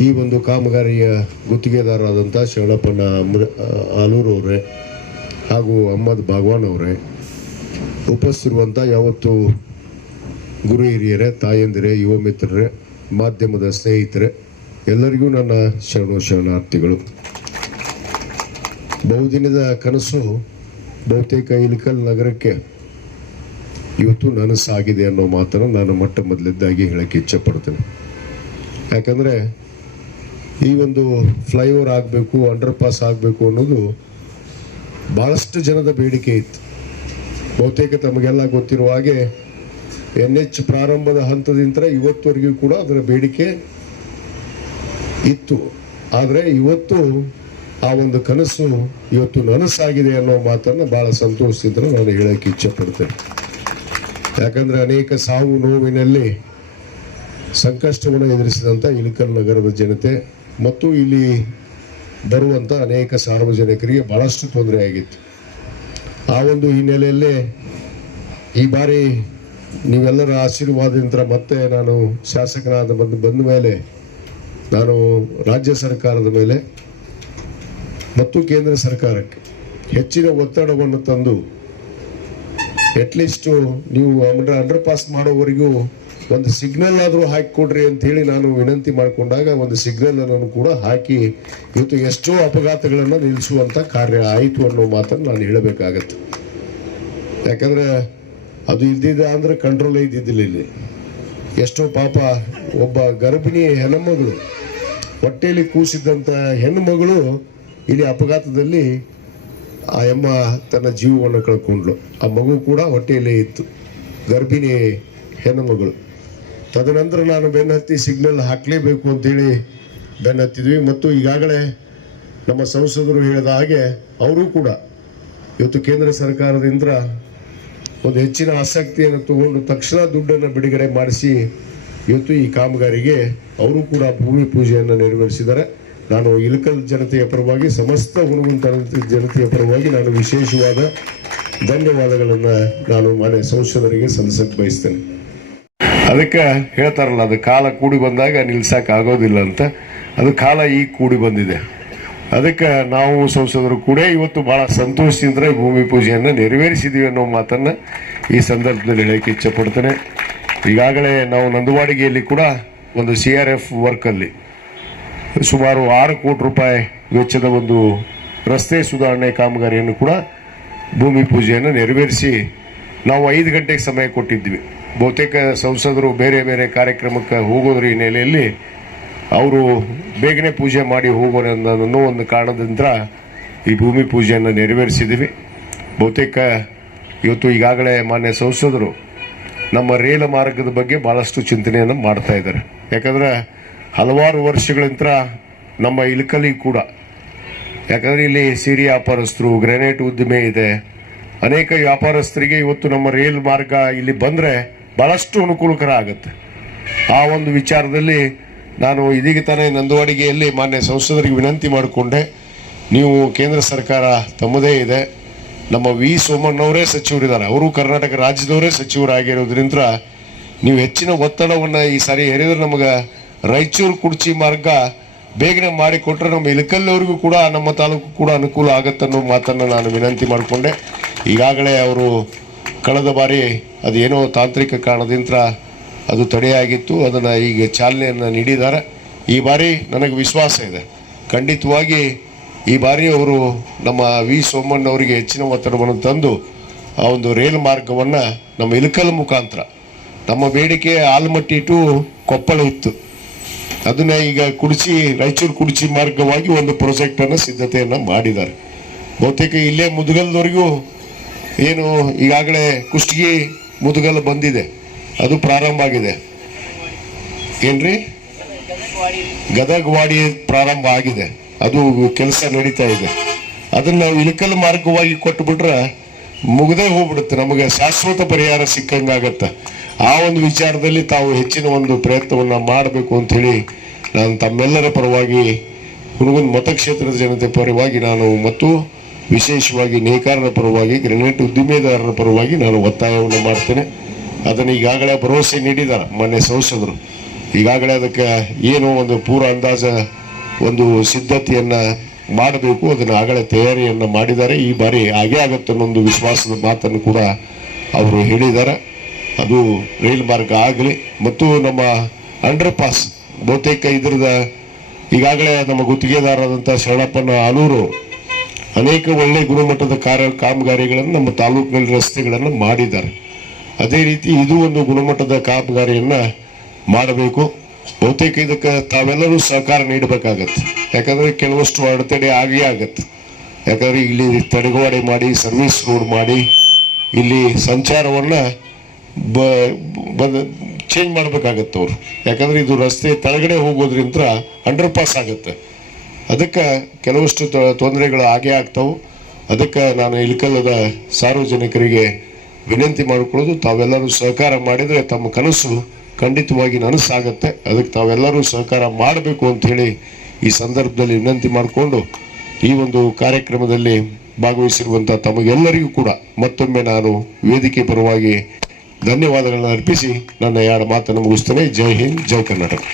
ಈ ಒಂದು ಕಾಮಗಾರಿಯ ಗುತ್ತಿಗೆದಾರರಾದಂಥ ಶರಣಪ್ಪನ ಅಮೃ ಅವರೇ ಹಾಗೂ ಅಹಮ್ಮದ್ ಭಗವಾನ್ ಅವರೇ ಉಪಸ್ಥಿರುವಂಥ ಯಾವತ್ತು ಗುರು ಹಿರಿಯರೇ, ತಾಯಂದಿರೇ, ಯುವ ಮಿತ್ರರೇ, ಮಾಧ್ಯಮದ ಸ್ನೇಹಿತರೆ, ಎಲ್ಲರಿಗೂ ನನ್ನ ಶರಣ ಶರಣಾರ್ಥಿಗಳು. ಬಹುದಿನದ ಕನಸು ಬಹುತೇಕ ಇಲಿಕಲ್ ನಗರಕ್ಕೆ ಇವತ್ತು ನನಸಾಗಿದೆ ಅನ್ನೋ ಮಾತನ್ನು ನಾನು ಮೊಟ್ಟ ಮೊದಲಿದ್ದಾಗಿ ಹೇಳಕ್ಕೆ ಇಚ್ಛೆಪಡ್ತೇನೆ. ಯಾಕಂದರೆ ಈ ಒಂದು ಫ್ಲೈಓವರ್ ಆಗಬೇಕು ಅಂಡರ್ ಪಾಸ್ ಆಗಬೇಕು ಅನ್ನೋದು ಭಾಳಷ್ಟು ಜನದ ಬೇಡಿಕೆ ಇತ್ತು. ಬಹುತೇಕ ತಮಗೆಲ್ಲ ಗೊತ್ತಿರುವ ಹಾಗೆ ಎನ್ ಎಚ್ ಪ್ರಾರಂಭದ ಹಂತದಿಂದ ಇವತ್ತವರೆಗೂ ಕೂಡ ಅದರ ಬೇಡಿಕೆ ಇತ್ತು. ಆದರೆ ಇವತ್ತು ಆ ಒಂದು ಕನಸು ಇವತ್ತು ನನಸಾಗಿದೆ ಅನ್ನೋ ಮಾತನ್ನು ಭಾಳ ಸಂತೋಷದಿಂದ ನಾನು ಹೇಳಕ್ಕೆ ಇಚ್ಛೆ ಪಡ್ತೇನೆ ಯಾಕಂದರೆ ಅನೇಕ ಸಾವು ನೋವಿನಲ್ಲಿ ಸಂಕಷ್ಟವನ್ನು ಎದುರಿಸಿದಂಥ ಇಳಕಲ್ ನಗರದ ಜನತೆ ಮತ್ತು ಇಲ್ಲಿ ಬರುವಂಥ ಅನೇಕ ಸಾರ್ವಜನಿಕರಿಗೆ ಭಾಳಷ್ಟು ತೊಂದರೆ ಆಗಿತ್ತು. ಆ ಒಂದು ಹಿನ್ನೆಲೆಯಲ್ಲೇ ಈ ಬಾರಿ ನೀವೆಲ್ಲರ ಆಶೀರ್ವಾದದಿಂದ ಮತ್ತೆ ನಾನು ಶಾಸಕನಾದ ಬಂದು ಬಂದ ಮೇಲೆ ನಾನು ರಾಜ್ಯ ಸರ್ಕಾರದ ಮೇಲೆ ಮತ್ತು ಕೇಂದ್ರ ಸರ್ಕಾರಕ್ಕೆ ಹೆಚ್ಚಿನ ಒತ್ತಡವನ್ನು ತಂದು ಅಟ್ಲೀಸ್ಟು ನೀವು ಅಂದ್ರೆ ಅಂಡರ್ ಪಾಸ್ ಮಾಡೋವರೆಗೂ ಒಂದು ಸಿಗ್ನಲ್ ಆದರೂ ಹಾಕಿ ಕೊಡ್ರಿ ಅಂತ ಹೇಳಿ ನಾನು ವಿನಂತಿ ಮಾಡಿಕೊಂಡಾಗ ಒಂದು ಸಿಗ್ನಲ್ ಅನ್ನು ಕೂಡ ಹಾಕಿ ಇವತ್ತು ಎಷ್ಟೋ ಅಪಘಾತಗಳನ್ನು ನಿಲ್ಲಿಸುವಂಥ ಕಾರ್ಯ ಆಯಿತು ಅನ್ನೋ ಮಾತನ್ನು ನಾನು ಹೇಳಬೇಕಾಗತ್ತೆ. ಯಾಕಂದ್ರೆ ಅದು ಇದ್ದಿದ್ದ ಅಂದ್ರೆ ಕಂಟ್ರೋಲ್ ಇದ್ದಿದ್ದಿಲ್ಲ ಇಲ್ಲಿ. ಎಷ್ಟೋ ಪಾಪ ಒಬ್ಬ ಗರ್ಭಿಣಿ ಹೆಣ್ಣುಮಗಳು ಹೊಟ್ಟೆಯಲ್ಲಿ ಕೂಸಿದ್ದಂಥ ಹೆಣ್ಣು ಮಗಳು ಇಲ್ಲಿ ಅಪಘಾತದಲ್ಲಿ ಆ ಎಮ್ಮ ತನ್ನ ಜೀವವನ್ನು ಕಳ್ಕೊಂಡ್ಳು. ಆ ಮಗು ಕೂಡ ಹೊಟ್ಟೆಯಲ್ಲೇ ಇತ್ತು. ಗರ್ಭಿಣಿ ಹೆಣ್ಣು ಮಗಳು ತದನಂತರ ನಾನು ಬೆನ್ನತ್ತಿ ಸಿಗ್ನಲ್ ಹಾಕಲೇಬೇಕು ಅಂತೇಳಿ ಬೆನ್ನತ್ತಿದ್ವಿ. ಮತ್ತು ಈಗಾಗಲೇ ನಮ್ಮ ಸಂಸದರು ಹೇಳಿದ ಹಾಗೆ ಅವರು ಕೂಡ ಇವತ್ತು ಕೇಂದ್ರ ಸರ್ಕಾರದಿಂದ ಒಂದು ಹೆಚ್ಚಿನ ಆಸಕ್ತಿಯನ್ನು ತಗೊಂಡು ತಕ್ಷಣ ದುಡ್ಡನ್ನು ಬಿಡುಗಡೆ ಮಾಡಿಸಿ ಇವತ್ತು ಈ ಕಾಮಗಾರಿಗೆ ಅವರು ಕೂಡ ಭೂಮಿ ಪೂಜೆಯನ್ನು ನೆರವೇರಿಸಿದ್ದಾರೆ. ನಾನು ಇಳಕಲ್ ಜನತೆಯ ಪರವಾಗಿ, ಸಮಸ್ತ ಹುಣಗುಂತ ಜನತೆಯ ಪರವಾಗಿ ನಾನು ವಿಶೇಷವಾದ ಧನ್ಯವಾದಗಳನ್ನು ನಾನು ಮನೆ ಸಂಸದರಿಗೆ ಸಲ್ಲಿಸಕ್ಕೆ ಬಯಸ್ತೇನೆ. ಅದಕ್ಕೆ ಹೇಳ್ತಾರಲ್ಲ, ಅದು ಕಾಲ ಕೂಡಿ ಬಂದಾಗ ನಿಲ್ಸಕ್ಕೆ ಆಗೋದಿಲ್ಲ ಅಂತ. ಅದು ಕಾಲ ಈಗ ಕೂಡಿ ಬಂದಿದೆ. ಅದಕ್ಕೆ ನಾವು ಸಂಸದರು ಕೂಡ ಇವತ್ತು ಬಹಳ ಸಂತೋಷದಿಂದ ಭೂಮಿ ಪೂಜೆಯನ್ನು ನೆರವೇರಿಸಿದ್ದೀವಿ ಅನ್ನೋ ಮಾತನ್ನು ಈ ಸಂದರ್ಭದಲ್ಲಿ ಹೇಳಕ್ಕೆ ಇಚ್ಛೆಪಡ್ತೇನೆ ಈಗಾಗಲೇ ನಾವು ನಂದವಾಡಿಗೆಯಲ್ಲಿ ಕೂಡ ಒಂದು ಸಿ ಆರ್ ಎಫ್ ವರ್ಕಲ್ಲಿ ಸುಮಾರು ಆರು ಕೋಟಿ ರೂಪಾಯಿ ವೆಚ್ಚದ ಒಂದು ರಸ್ತೆ ಸುಧಾರಣೆ ಕಾಮಗಾರಿಯನ್ನು ಕೂಡ ಭೂಮಿ ಪೂಜೆಯನ್ನು ನೆರವೇರಿಸಿ ನಾವು ಐದು ಗಂಟೆಗೆ ಸಮಯ ಕೊಟ್ಟಿದ್ವಿ. ಬಹುತೇಕ ಸಂಸದರು ಬೇರೆ ಬೇರೆ ಕಾರ್ಯಕ್ರಮಕ್ಕೆ ಹೋಗೋದ್ರ ಹಿನ್ನೆಲೆಯಲ್ಲಿ ಅವರು ಬೇಗನೆ ಪೂಜೆ ಮಾಡಿ ಹೋಗೋಣ ಅನ್ನೋ ಒಂದು ಕಾರಣದಿಂದ ಈ ಭೂಮಿ ಪೂಜೆಯನ್ನು ನೆರವೇರಿಸಿದ್ವಿ. ಬಹುತೇಕ ಇವತ್ತು ಈಗಾಗಲೇ ಮಾನ್ಯ ಸಂಸದರು ನಮ್ಮ ರೈಲು ಮಾರ್ಗದ ಬಗ್ಗೆ ಭಾಳಷ್ಟು ಚಿಂತನೆಯನ್ನು ಮಾಡ್ತಾ ಇದ್ದಾರೆ. ಯಾಕಂದ್ರೆ ಹಲವಾರು ವರ್ಷಗಳಿಂದ ನಮ್ಮ ಇಳಕಲಿ ಕೂಡ. ಯಾಕಂದ್ರೆ ಇಲ್ಲಿ ಸಿರಿ ವ್ಯಾಪಾರಸ್ಥರು ಗ್ರೆನೇಟ್ ಉದ್ದಿಮೆ ಇದೆ. ಅನೇಕ ವ್ಯಾಪಾರಸ್ಥರಿಗೆ ಇವತ್ತು ನಮ್ಮ ರೈಲ್ ಮಾರ್ಗ ಇಲ್ಲಿ ಬಂದರೆ ಭಾಳಷ್ಟು ಅನುಕೂಲಕರ ಆಗುತ್ತೆ ಆ ಒಂದು ವಿಚಾರದಲ್ಲಿ ನಾನು ಇದೀಗ ತಾನೇ ನಂದವಾಡಿಗೆಯಲ್ಲಿ ಮಾನ್ಯ ಸಂಸದರಿಗೆ ವಿನಂತಿ ಮಾಡಿಕೊಂಡೆ. ನೀವು ಕೇಂದ್ರ ಸರ್ಕಾರ ತಮ್ಮದೇ ಇದೆ. ನಮ್ಮ ವಿ ಸೋಮಣ್ಣವರೇ ಸಚಿವರಿದ್ದಾರೆ. ಅವರು ಕರ್ನಾಟಕ ರಾಜ್ಯದವರೇ ಸಚಿವರಾಗಿರೋದ್ರಿಂದ ನೀವು ಹೆಚ್ಚಿನ ಒತ್ತಡವನ್ನು ಈ ಸಾರಿ ಹೇರಿದ್ರೆ ನಮಗೆ ರಾಯಚೂರು ಕುಡ್ಚಿ ಮಾರ್ಗ ಬೇಗನೆ ಮಾಡಿಕೊಟ್ರೆ ನಮ್ಮ ಇಳಕಲ್ಲವರಿಗೂ ಕೂಡ, ನಮ್ಮ ತಾಲೂಕು ಕೂಡ ಅನುಕೂಲ ಆಗತ್ತೆ ಅನ್ನೋ ಮಾತನ್ನು ನಾನು ವಿನಂತಿ ಮಾಡಿಕೊಂಡೆ. ಈಗಾಗಲೇ ಅವರು ಕಳೆದ ಬಾರಿ ಅದೇನೋ ತಾಂತ್ರಿಕ ಕಾರಣದಿಂದ ಅದು ತಡೆಯಾಗಿತ್ತು. ಅದನ್ನು ಈಗ ಚಾಲನೆಯನ್ನು ನೀಡಿದ್ದಾರೆ. ಈ ಬಾರಿ ನನಗೆ ವಿಶ್ವಾಸ ಇದೆ. ಖಂಡಿತವಾಗಿ ಈ ಬಾರಿ ಅವರು ನಮ್ಮ ವಿ ಸೋಮಣ್ಣವರಿಗೆ ಹೆಚ್ಚಿನ ಒತ್ತಡವನ್ನು ತಂದು ಆ ಒಂದು ರೈಲ್ ಮಾರ್ಗವನ್ನು ನಮ್ಮ ಇಳಕಲ್ ಮುಖಾಂತರ, ನಮ್ಮ ಬೇಡಿಕೆ ಆಲ್ಮಟ್ಟಿ ಟು ಕೊಪ್ಪಳ ಇತ್ತು. ಅದನ್ನ ಈಗ ಕುಡಿಸಿ, ರಾಯಚೂರು ಕುಡಿಸಿ ಮಾರ್ಗವಾಗಿ ಒಂದು ಪ್ರಾಜೆಕ್ಟ್ ಅನ್ನ ಸಿದ್ಧತೆಯನ್ನ ಮಾಡಿದ್ದಾರೆ. ಬಹುತೇಕ ಇಲ್ಲೇ ಮುದುಗಲ್ದವರೆಗೂ ಏನು ಈಗಾಗಲೇ ಕುಷ್ಟಗಿ ಮುದುಗಲ್ ಬಂದಿದೆ. ಅದು ಪ್ರಾರಂಭ ಆಗಿದೆ. ಏನ್ರಿ? ಗದಗವಾಡಿ ಪ್ರಾರಂಭ ಆಗಿದೆ. ಅದು ಕೆಲಸ ನಡೀತಾ ಇದೆ. ಅದನ್ನ ಇಳಕಲ್ ಮಾರ್ಗವಾಗಿ ಕೊಟ್ಟು ಬಿಟ್ರೆ ಮುಗದೇ ಹೋಗ್ಬಿಡುತ್ತೆ. ನಮಗೆ ಶಾಶ್ವತ ಪರಿಹಾರ ಸಿಕ್ಕಂಗಾಗತ್ತೆ. ಆ ಒಂದು ವಿಚಾರದಲ್ಲಿ ತಾವು ಹೆಚ್ಚಿನ ಒಂದು ಪ್ರಯತ್ನವನ್ನು ಮಾಡಬೇಕು ಅಂತ ಹೇಳಿ ನಾನು ತಮ್ಮೆಲ್ಲರ ಪರವಾಗಿ ಹುಡುಗನ ಮತಕ್ಷೇತ್ರದ ಜನತೆ ಪರವಾಗಿ ನಾನು ಮತ್ತು ವಿಶೇಷವಾಗಿ ನೇಕಾರರ ಪರವಾಗಿ ಗ್ರೆನೇಟ್ ಉದ್ದಿಮೆದಾರರ ಪರವಾಗಿ ನಾನು ಒತ್ತಾಯವನ್ನು ಮಾಡ್ತೇನೆ. ಅದನ್ನು ಈಗಾಗಲೇ ಭರವಸೆ ನೀಡಿದ್ದಾರೆ ಮೊನ್ನೆ ಸಂಸದರು ಈಗಾಗಲೇ ಅದಕ್ಕೆ ಏನು ಒಂದು ಪೂರ್ವ ಅಂದಾಜ, ಒಂದು ಸಿದ್ಧತೆಯನ್ನು ಮಾಡಬೇಕು, ಅದನ್ನು ಆಗಲೇ ತಯಾರಿಯನ್ನು ಮಾಡಿದ್ದಾರೆ. ಈ ಬಾರಿ ಹಾಗೆ ಆಗತ್ತೆ ಅನ್ನೋ ಒಂದು ವಿಶ್ವಾಸದ ಮಾತನ್ನು ಕೂಡ ಅವರು ಹೇಳಿದ್ದಾರೆ. ಅದು ರೈಲು ಮಾರ್ಗ ಆಗಲಿ ಮತ್ತು ನಮ್ಮ ಅಂಡರ್ ಪಾಸ್ ಬಹುತೇಕ ಇದ್ರದ ಈಗಾಗಲೇ ನಮ್ಮ ಗುತ್ತಿಗೆದಾರರಾದಂಥ ಶರಣಪ್ಪನ ಆಲೂರು ಅನೇಕ ಒಳ್ಳೆ ಗುಣಮಟ್ಟದ ಕಾರ್ಯ ಕಾಮಗಾರಿಗಳನ್ನು ನಮ್ಮ ತಾಲೂಕಿನಲ್ಲಿ ರಸ್ತೆಗಳನ್ನು ಮಾಡಿದ್ದಾರೆ. ಅದೇ ರೀತಿ ಇದು ಒಂದು ಗುಣಮಟ್ಟದ ಕಾಮಗಾರಿಯನ್ನು ಮಾಡಬೇಕು. ಬಹುತೇಕ ಇದಕ್ಕೆ ತಾವೆಲ್ಲರೂ ಸಹಕಾರ ನೀಡಬೇಕಾಗತ್ತೆ. ಯಾಕಂದ್ರೆ ಕೆಲವಷ್ಟು ಅಡೆತಡೆ ಆಗಿಯೇ ಆಗತ್ತೆ. ಯಾಕಂದ್ರೆ ಇಲ್ಲಿ ತಡೆಗೋಡೆ ಮಾಡಿ, ಸರ್ವಿಸ್ ರೋಡ್ ಮಾಡಿ, ಇಲ್ಲಿ ಸಂಚಾರವನ್ನ ಬ ಬದ ಚೇಂಜ್ ಮಾಡಬೇಕಾಗತ್ತೆ ಅವರು. ಯಾಕಂದ್ರೆ ಇದು ರಸ್ತೆ ತಳಗಡೆ ಹೋಗೋದ್ರಿಂದ ಅಂಡರ್ ಪಾಸ್ ಆಗುತ್ತೆ. ಅದಕ್ಕೆ ಕೆಲವಷ್ಟು ತೊಂದರೆಗಳು ಆಗೇ ಆಗ್ತವೆ. ಅದಕ್ಕೆ ನಾನು ಇಳ್ಕಲ್ಲದ ಸಾರ್ವಜನಿಕರಿಗೆ ವಿನಂತಿ ಮಾಡಿಕೊಳ್ಳೋದು, ತಾವೆಲ್ಲರೂ ಸಹಕಾರ ಮಾಡಿದರೆ ತಮ್ಮ ಕನಸು ಖಂಡಿತವಾಗಿ ನನಸಾಗತ್ತೆ. ಅದಕ್ಕೆ ತಾವೆಲ್ಲರೂ ಸಹಕಾರ ಮಾಡಬೇಕು ಅಂತ ಹೇಳಿ ಈ ಸಂದರ್ಭದಲ್ಲಿ ವಿನಂತಿ ಮಾಡಿಕೊಂಡು ಈ ಒಂದು ಕಾರ್ಯಕ್ರಮದಲ್ಲಿ ಭಾಗವಹಿಸಿರುವಂಥ ತಮಗೆಲ್ಲರಿಗೂ ಕೂಡ ಮತ್ತೊಮ್ಮೆ ನಾನು ವೇದಿಕೆ ಪರವಾಗಿ ಧನ್ಯವಾದಗಳನ್ನು ಅರ್ಪಿಸಿ ನನ್ನ ಎರಡು ಮಾತನ್ನು ಮುಗಿಸ್ತೇನೆ. ಜೈ ಹಿಂದ್ ಜೈ ಕರ್ನಾಟಕ.